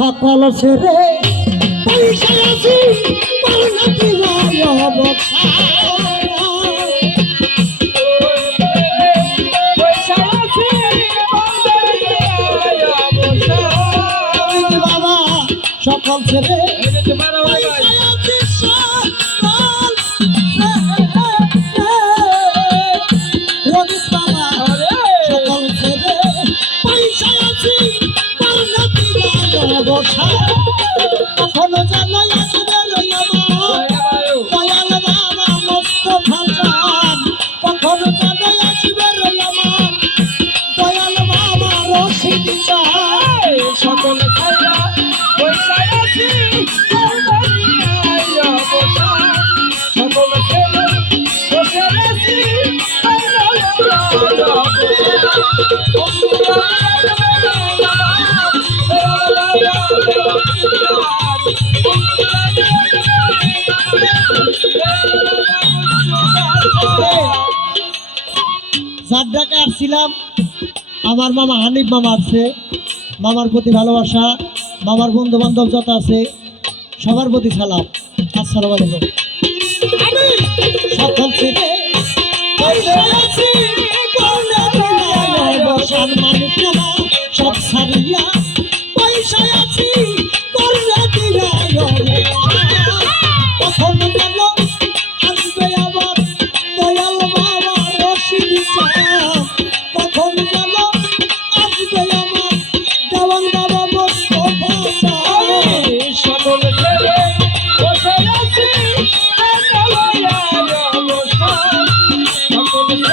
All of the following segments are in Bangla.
সকল ছেড়ে পয়সা আছি পারনাতি অবস্থা বাবা সকল ছেড়ে কখনো যেন আসবে দয়াল বাবা মোস্তফা জান কখনো যেন আসবে আমার দয়াল বাবা রশিদ চাই সকল ছায়া পয়সা আছি সকল ছেলে বসে আছি যার ডাকে আসছিলাম আমার মামা হানিফ মামা আছে মামার প্রতি ভালোবাসা মামার বন্ধু বান্ধব যত আছে সবার প্রতি সালাম আসসালামু আলাইকুম সকল ছেড়ে সব ছাড়িয়া পয়সা আছি কখন গেল আসবে আবার দয়াল বাবা রশিদ কখন গেল আসবে আমার দেওয়ান বাবা মোস্তফা সকল ছেলে বসে আছি সকল ছেলে বসে আছি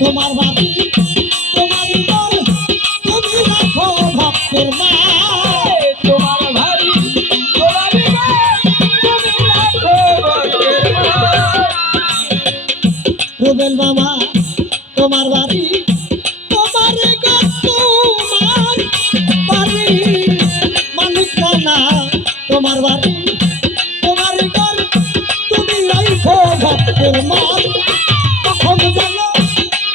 তোমার বাড়ি তোমার দল তুমি রাখো ভক্তের মা তোমার ভারী তোমার তুমি রাখো ভক্তের মা তোমার বাড়ি তোমার ঘর তুমি রাইখো ভক্তের মান কখন জানো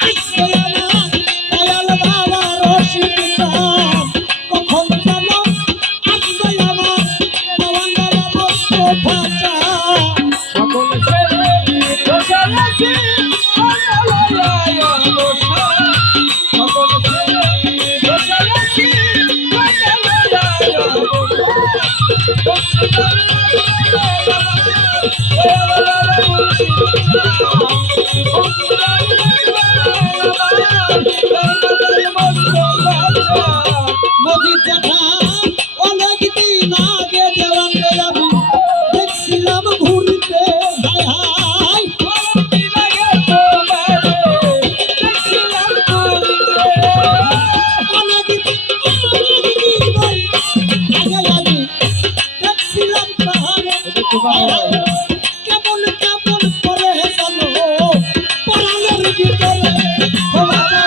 আসবে আমার দয়াল বাবা রশিদ চাঁদ কখন জানো আসবে আমার বাবা মোস্তফা চাঁদ সকল ছেড়ে বসে আছি সকল ছেড়ে বসে আছি মজিদ জ্যাঠা অনেক দিন আগে দেওয়ান আমি দেখছিলাম ঘুরতে হায় হায় অনেক দিন আগে আমি দেখছিলাম তাহারে কেমন কেমন করে জানো পরাণের ভিতরে ও বাবা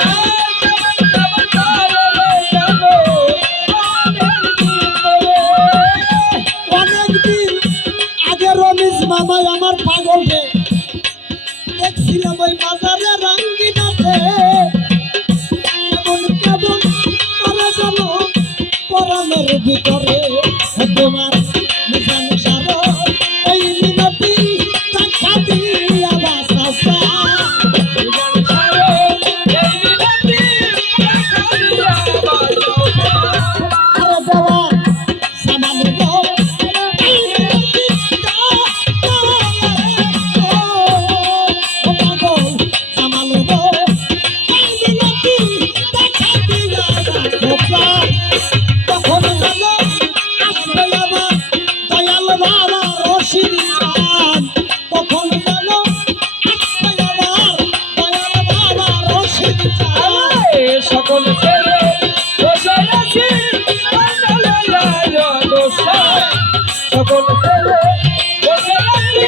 অনেকদিন আগে রমেশ মামাই আমার পাগলকে দেখছিলাম ওই বাজারে রাঙ্গিনাতে কেমন কেমন করে জানো পরাণের ভিতরে তোমার মিশা মিশার এই মিনতি দেখা দিয়া বাসা আরে দেওয়া সামান্য দাও এই মিনতি পাগল সামান্য দাও এই মিনতি দেখা দিয়া বাসা তখন জানো আসবে আমার দয়াল বাবা রশিদ চাঁদ তখন জানো আসবে আমার দয়াল বাবা রশিদ চাঁদ সকল ছেড়ে বসে আছি সকল ছেড়ে বসে আছি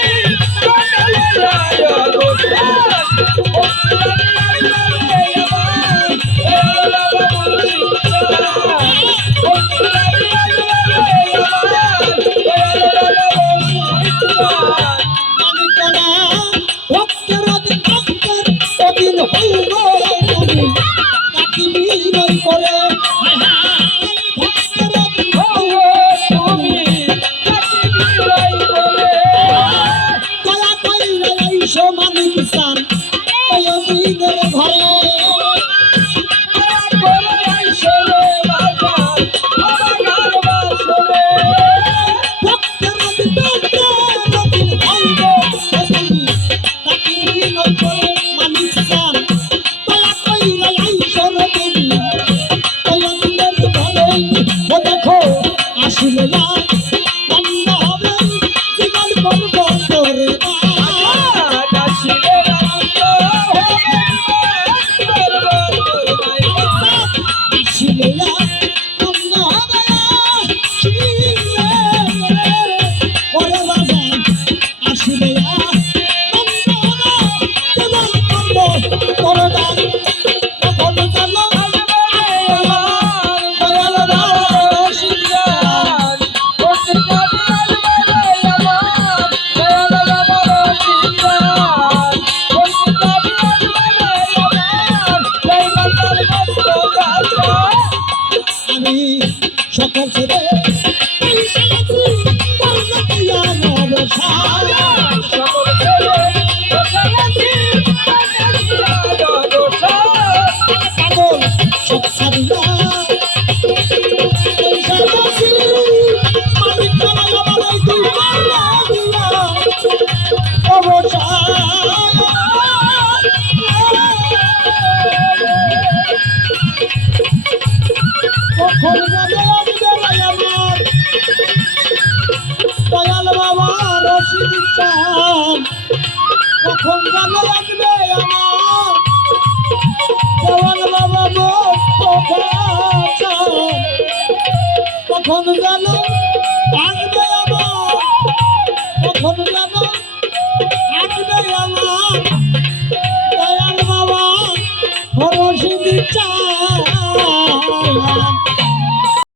মানিকনা ভক্তের অধীন ভক্তের অধীন হইল তুমি তাকে বিনয় করে হায় হায় ভক্তের অধীন হইল তুমি দয়া কইরা আইসো মানিক চান ওই অধীনের ঘরে ভক্তের অধীন ভক্তের অধীন হইল তুমি তাকে বিনয় করে মানিক চান দয়া কইরা আইসো তুমি ওই অধীনের ঘরে ও দেখো আসিলে না অন্য হবে জীবন করব তোরে না আসিলে না অন্য হবে ওরে বাজান আসিলে না অন্য হবে জীবন করব তোরে না তখন জানো দয়াল বাবা রশিদ চাঁদ আমি সকল ছেড়ে পাগল সব ছাড়িয়া কখন যাবে আমার দয়াল বাবা রশিদ চাঁদ কখন জানো আসবে আমার দয়াল বাবা মোস্তফা চাঁদ কখন জানো আসবে আমার কখন জানো আসবে আমার দয়াল বাবা রশিদ চাঁদ